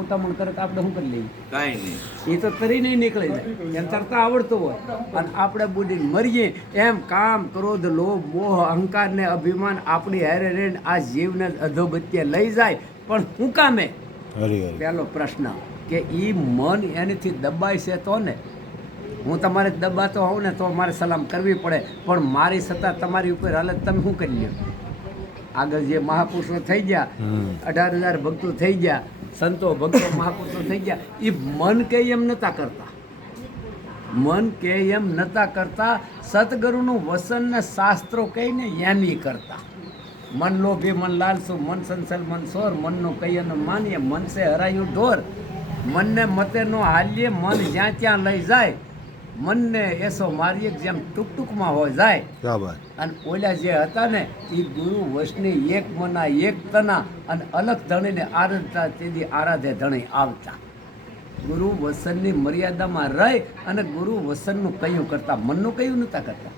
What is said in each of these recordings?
મોટામણ કરે આપણે શું કરી લઈએ? કાંઈ નહીં. એ તો તરી નહીં જાય એમ તરતા આવડતું હોય. અને આપણે બુદ્ધિ મરીએ એમ કામ ક્રોધ લોભ મોહ અહંકાર ને અભિમાન આપણી હેરે આ જીવને અધોગત્ય લઈ જાય. પણ હું કામે? પહેલો પ્રશ્ન કે એ મન એનાથી દબાય છે તો ને? હું તમારે દબાતો હોઉં ને તો મારે સલામ કરવી પડે. પણ મારી સત્તા તમારી ઉપર હાલત તમે શું કરી લ્યો? આગળ જે મહાપુરુષો થઈ ગયા અઢાર હજાર ભક્તો થઈ ગયા સંતો ભક્તો મહાપુરુષો થઈ ગયા. એ મન કે એમ નતા કરતા. મન કે એમ નતા કરતા. સતગુરુનું વસન ને શાસ્ત્રો કહીને યાની કરતા. મન લોભી મન લાલસુ મન સંસલ, મન સોર, મનનું કહીએ માનીએ, મન સે હરાયું ઢોર. મનને મતે નો હાલીએ, મન જ્યાં ત્યાં લઈ જાય મનને એસો મારીએ જેમ ટૂંક ટૂંકમાં હોય જાય. અને ઓલા જે હતા ને એ ગુરુ વશની એક મના એક તના અને અલગ ધણીને આરાધતા તેથી આરાધે ધણી આવતા. ગુરુ વસનની મર્યાદામાં રહી અને ગુરુ વસનનું કયું કરતા? મનનું કયું નતા કરતા?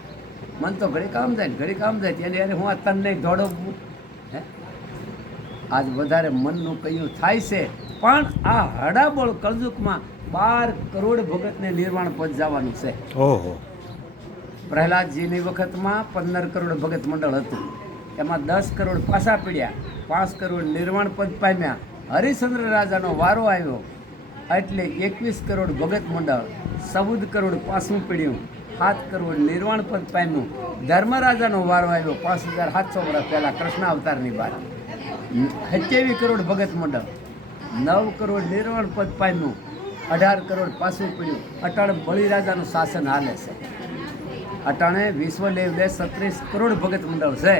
મન તો ઘડી કામ જાય ઘડી કામ જાય ત્યારે યાર હું આ તનને દોડો હે? આજ વધારે મનનું કયું થાય છે પણ આ હડાબોળ કળજુકમાં બાર કરોડ ભગતને નિર્વાણ પદ જવાનું છે. ઓહો. પ્રહલાદજીની વખતમાં પંદર કરોડ ભગત મંડળ હતું. એમાં દસ કરોડ પાછા પડ્યા પાંચ કરોડ નિર્વાણ પદ પામ્યા. હરિશ્ચંદ્ર રાજાનો વારો આવ્યો એટલે એકવીસ કરોડ ભગત મંડળ ચૌદ કરોડ પાછું પીડ્યું સાત કરોડ નિર્વાણ પદ પામ્યું. ધર્મરાજાનો વારો આવ્યો પાંચ હજાર સાતસો વર્ષ પહેલાં કૃષ્ણ અવતારની વાત સત્યાવીસ કરોડ ભગત મંડળ, નવ કરોડ નિર્વાણ પદ પામ્યું, અઢાર કરોડ પાછું પડ્યું. અટાણે બળીરાજાનું શાસન હાલે છે. અટાણે વિશ્વ લેવલે સત્રીસ કરોડ ભગત મંડળ છે.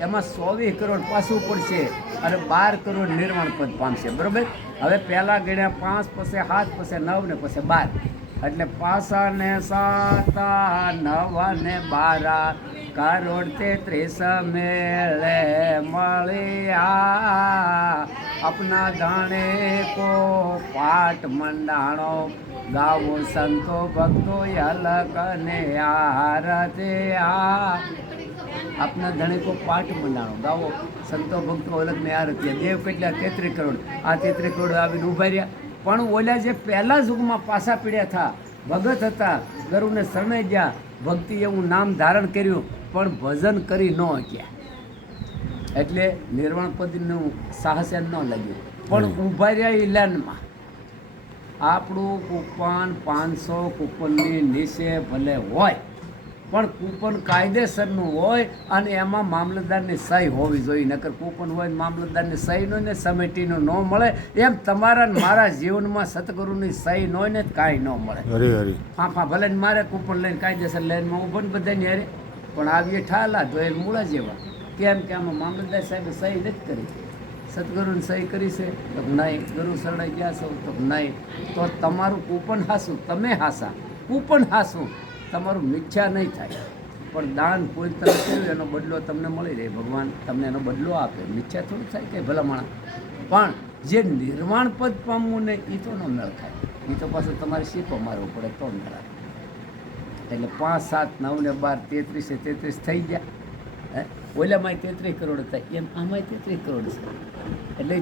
એમાં ચોવીસ કરોડ પાછું પડશે અને બાર કરોડ નિર્માણ પદ પામશે. બરોબર? હવે પહેલાં ગણ્યા પાંચ, પછી સાત, પછી નવ ને પછી બાર. એટલે પાસા ને સાત, નવ ને બારા કરોડ તેત્રીસ મેળે મળ્યા. આપના જાણે કો પાટ મંડાણો ગાવો સંતો ભક્તો અલક ને આરતે આ આપના ધણે કો પાઠ મંડાણો ગાવો સંતો ભક્તો અલગ ને આરતી દેવ કેટલા તેત્રીસ કરોડ. આ તેત્રીસ કરોડ આવીને ઊભા રહ્યા. પણ ઓલા જે પહેલા યુગમાં પાછા પીડ્યા હતા, ભગત હતા ગરુને શરણાઈ ગયા. ભક્તિ એવું નામ ધારણ કર્યું. પણ ભજન કરી ન શક્યા. એટલે નિર્વાણ પદનું સાહસ એમ ન લાગ્યું. પણ ઊભા રહ્યા એ લાઈનમાં આપણું કૂપન પાંચસો કૂપનની નીચે ભલે હોય પણ કૂપન કાયદેસરનું હોય અને એમાં મામલતદારની સહી હોવી જોઈએ. નકર કૂપન હોય ને મામલતદારની સહી ન ને સમિતિનું ન મળે એમ તમારા મારા જીવનમાં સતગુરુની સહી ન હોય ને કાંઈ ન મળે. હા ભલે મારે કૂપન લઈને કાયદેસર લાઈનમાં ઊભો ને બધાની હારે. પણ આવીએ ઠાલા ધોયેલ મૂળા જેવા. કેમ કે આમાં મામલતદાર સાહેબે સહી નથી કરી. સદગુરુને સહી કરી છે, તો નહીં ગુરુ શરણાઈ ગયા છો, તો નહીં તો તમારું કૂપન હાસું, તમે હાસા. કૂપન હાસું, તમારું મિથ્યા નહીં થાય. પણ દાન કોઈ તમે કર્યું એનો બદલો તમને મળી રહે. ભગવાન તમને એનો બદલો આપે. મિથ્યા થોડું થાય કે ભલા પણ જે નિર્માણ પદ પામવું ને એ તો ન મેળ થાય એ તો પાછું તમારે શીખવા મારવું પડે, તો મેળ આવે એટલે પાંચ, સાત, નવ ને બાર, તેત્રીસે તેત્રીસ થઈ ગયા. ઓલામાંય તેત્રીસ કરોડ હતા, એમ આમાંય તેત્રીસ કરોડ છે. એટલે